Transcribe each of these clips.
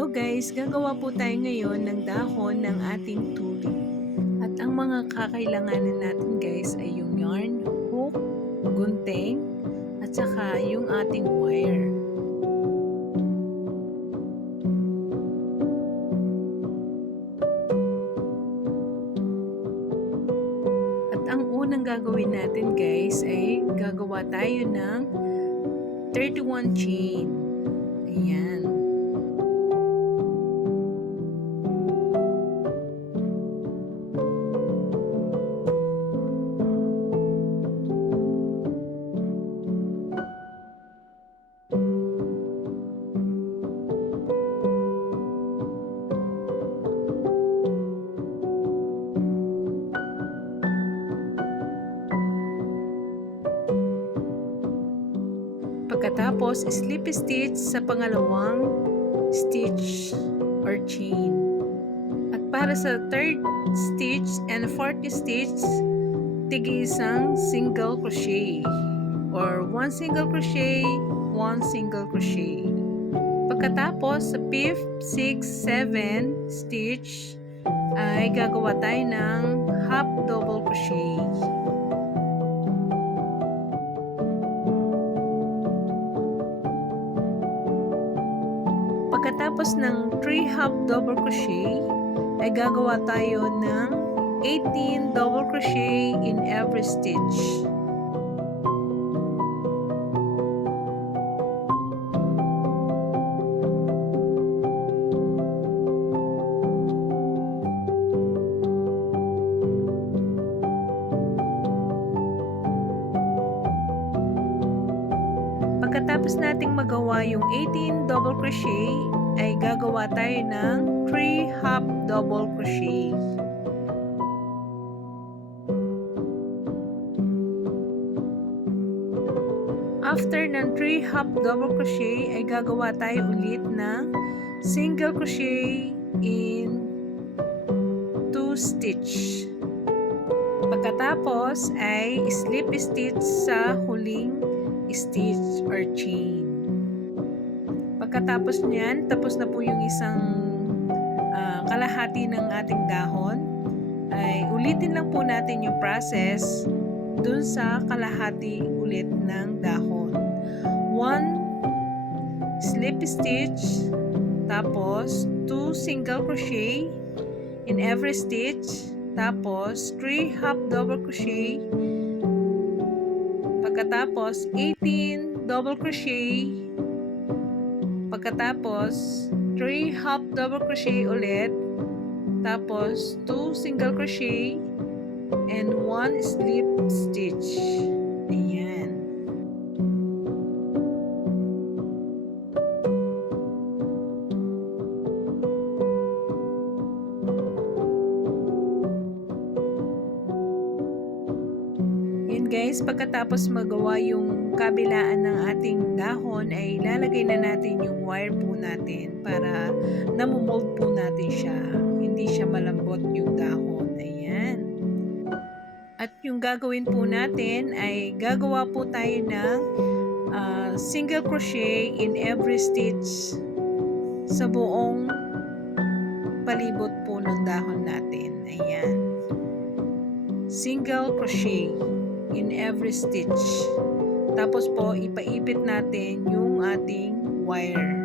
Hello guys, gagawa po tayo ngayon ng dahon ng ating tulip. At ang mga kakailanganan natin guys ay yung yarn, hook, gunting, at saka yung ating wire. At ang unang gagawin natin guys ay gagawa tayo ng 31 chain. Ayan. Pagkatapos, slip stitch sa pangalawang stitch or chain. At para sa third stitch and fourth stitch, tig-isang single crochet or 1 single crochet, 1 single crochet. Pagkatapos, sa 5th, 6th, 7th stitch ay gagawa tayo ng half double crochet. Pagkatapos ng 3 half double crochet, ay gagawa tayo ng 18 double crochet in every stitch. Pagkatapos nating magawa yung 18 double crochet, ay gagawa tayo ng 3 half double crochet. After ng 3 half double crochet, ay gagawa tayo ulit ng single crochet in 2 stitch. Pagkatapos ay slip stitch sa huling stitch or chain. Pagkatapos niyan, tapos na po yung isang kalahati ng ating dahon, ay ulitin lang po natin yung process dun sa kalahati ulit ng dahon. 1 slip stitch, tapos 2 single crochet in every stitch, tapos 3 half double crochet, pagkatapos 18 double crochet, pagkatapos 3 half double crochet ulit, tapos 2 single crochet and 1 slip stitch. Ayan. Yan guys, pagkatapos magawa yung kabilaan ng ating dahon, ay lalagay na natin yung wire po natin para namumold po natin siya. Hindi siya malambot yung dahon. Ayan. At yung gagawin po natin ay gagawa po tayo ng single crochet in every stitch sa buong palibot po ng dahon natin. Ayan. Single crochet in every stitch. Tapos po, ipaipit natin yung ating wire.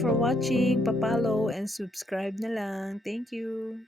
for watching. Pa-follow and subscribe na lang. Thank you.